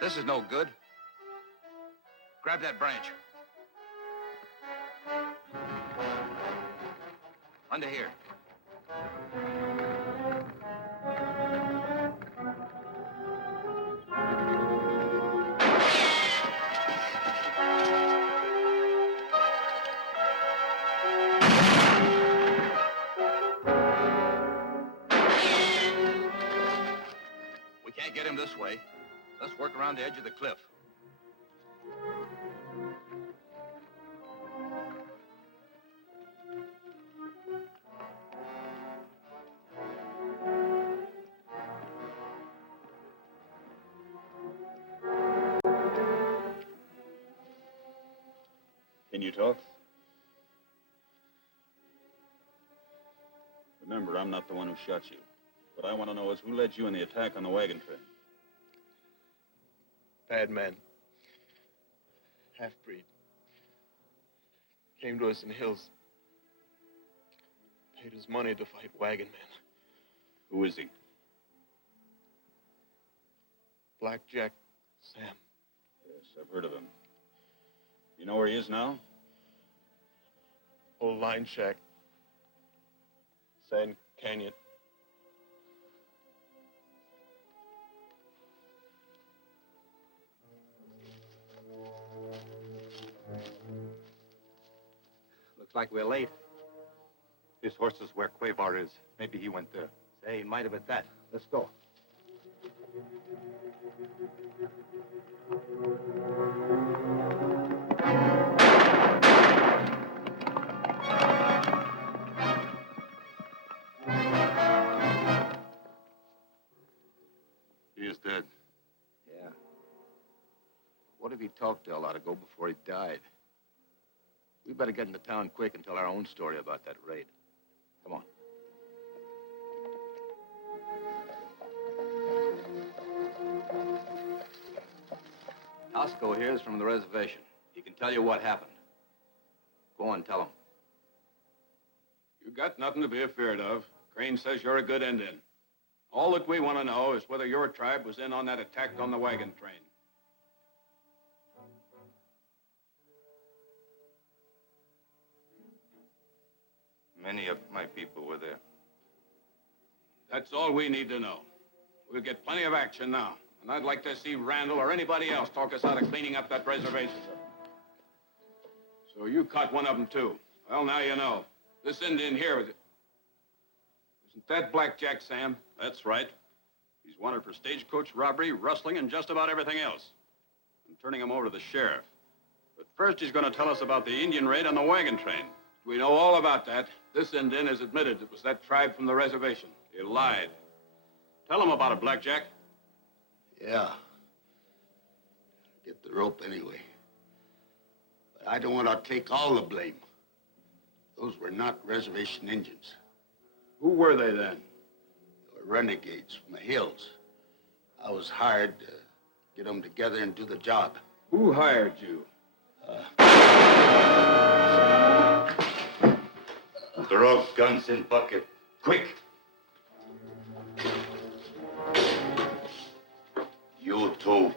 This is no good. Grab that branch. Under here. We can't get him this way. Let's work around the edge of the cliff. Can you talk? Remember, I'm not the one who shot you. What I want to know is who led you in the attack on the wagon train? Bad man. Half-breed. Came to us in Hills. Paid us money to fight wagon men. Who is he? Blackjack Sam. Yes, I've heard of him. You know where he is now? Old line shack. Sand Canyon. Looks like we're late. His horse is where Quavar is. Maybe he went there. Say, he might have at that. Let's go. He is dead. Yeah. What if he talked to a lot ago before he died? We better get into town quick and tell our own story about that raid. Come on. Tosco here is from the reservation. He can tell you what happened. Go on, tell him. You got nothing to be afraid of. Crane says you're a good Indian. All that we want to know is whether your tribe was in on that attack on the wagon train. Many of my people were there. That's all we need to know. We'll get plenty of action now. And I'd like to see Randall or anybody else talk us out of cleaning up that reservation. So you caught one of them, too. Well, now you know. This Indian here, isn't that Blackjack Sam? That's right. He's wanted for stagecoach robbery, rustling, and just about everything else. I'm turning him over to the sheriff. But first, he's going to tell us about the Indian raid on the wagon train. We know all about that. This Indian has admitted it was that tribe from the reservation. He lied. Tell him about it, Blackjack. Yeah. the rope anyway. But I don't want to take all the blame. Those were not reservation Indians. Who were they then? They were renegades from the hills. I was hired to get them together and do the job. Who hired you? Throw guns in bucket. Quick. You too.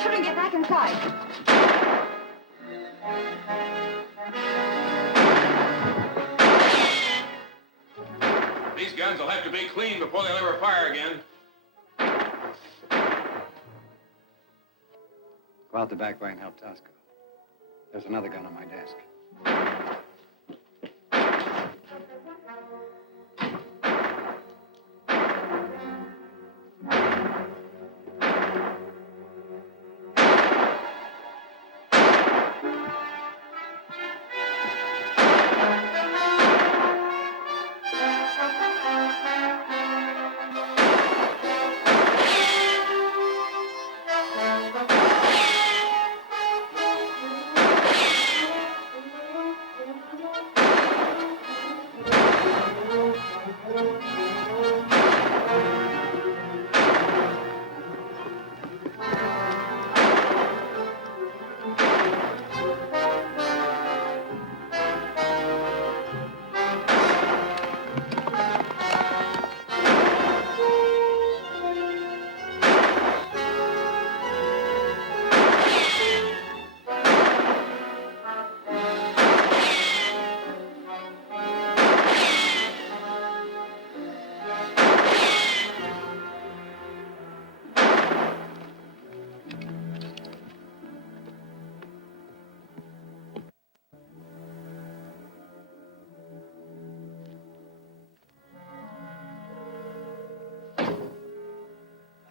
Children, get back inside. These guns will have to be cleaned before they'll ever fire again. Go out the back way and help Tosco. There's another gun on my desk.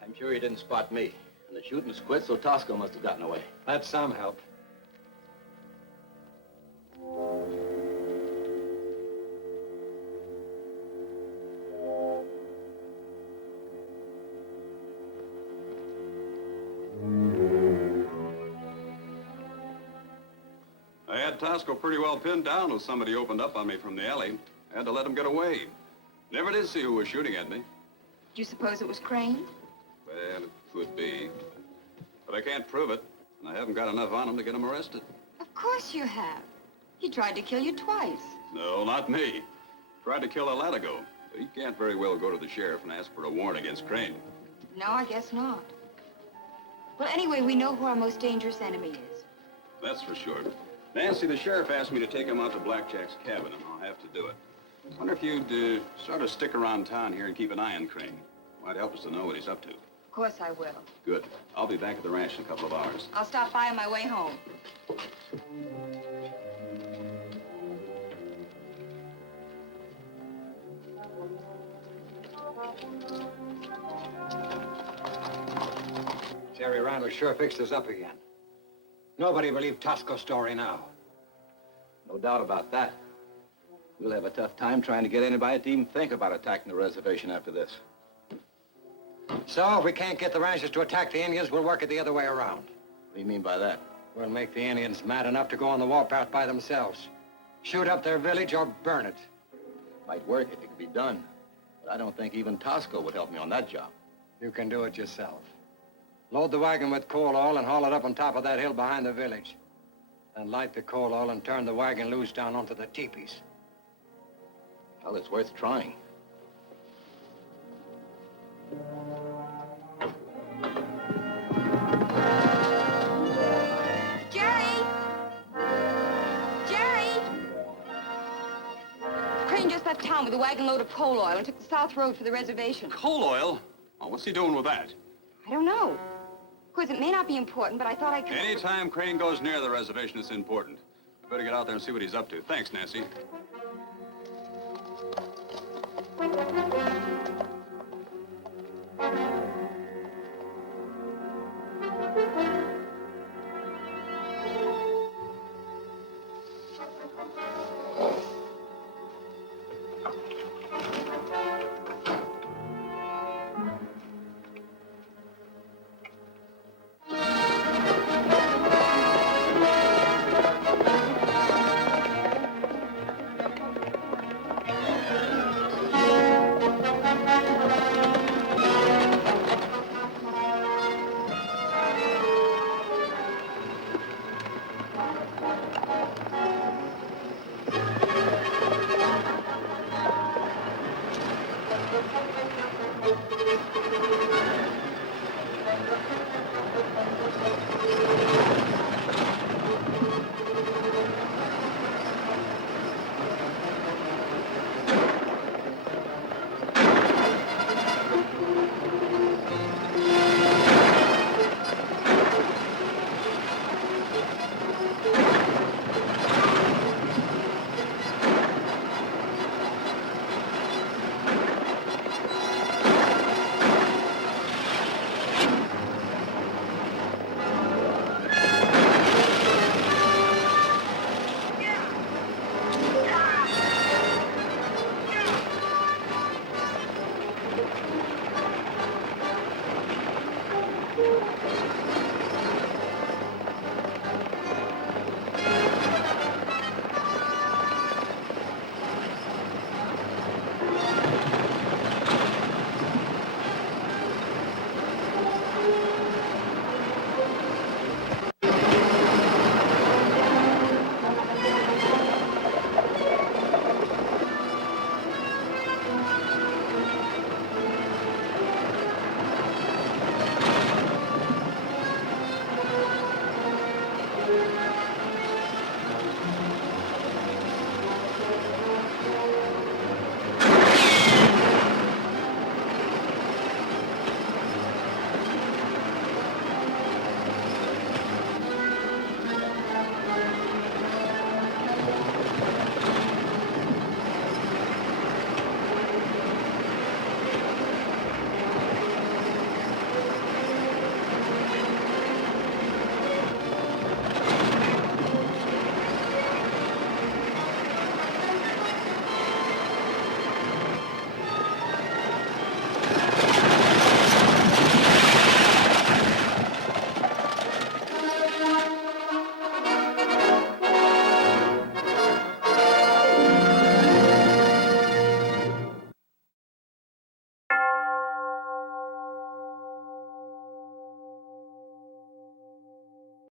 I'm sure he didn't spot me. And the shooting's quit, so Tosco must have gotten away. That's some help. I had Tosco pretty well pinned down when somebody opened up on me from the alley. Had to let him get away. Never did see who was shooting at me. Do you suppose it was Crane? Well, it could be. But I can't prove it, and I haven't got enough on him to get him arrested. Of course you have. He tried to kill you twice. No, not me. Tried to kill a lad ago. He can't very well go to the sheriff and ask for a warrant against Crane. No, I guess not. Well, anyway, we know who our most dangerous enemy is. That's for sure. Nancy, the sheriff asked me to take him out to Blackjack's cabin, and I'll have to do it. Wonder if you'd sort of stick around town here and keep an eye on Crane. Might help us to know what he's up to. Of course I will. Good. I'll be back at the ranch in a couple of hours. I'll stop by on my way home. Jerry Randall sure fixed us up again. Nobody believed Tosco's story now. No doubt about that. We'll have a tough time trying to get anybody to even think about attacking the reservation after this. So if we can't get the ranchers to attack the Indians, we'll work it the other way around. What do you mean by that? We'll make the Indians mad enough to go on the warpath by themselves. Shoot up their village or burn it. Might work if it could be done. But I don't think even Tosco would help me on that job. You can do it yourself. Load the wagon with coal oil and haul it up on top of that hill behind the village. Then light the coal oil and turn the wagon loose down onto the teepees. Well, it's worth trying. Jerry! Crane just left town with a wagon load of coal oil and took the south road for the reservation. Coal oil? Oh, what's he doing with that? I don't know. Of course, it may not be important, but I thought I could... Anytime Crane goes near the reservation, it's important. I better get out there and see what he's up to. Thanks, Nancy.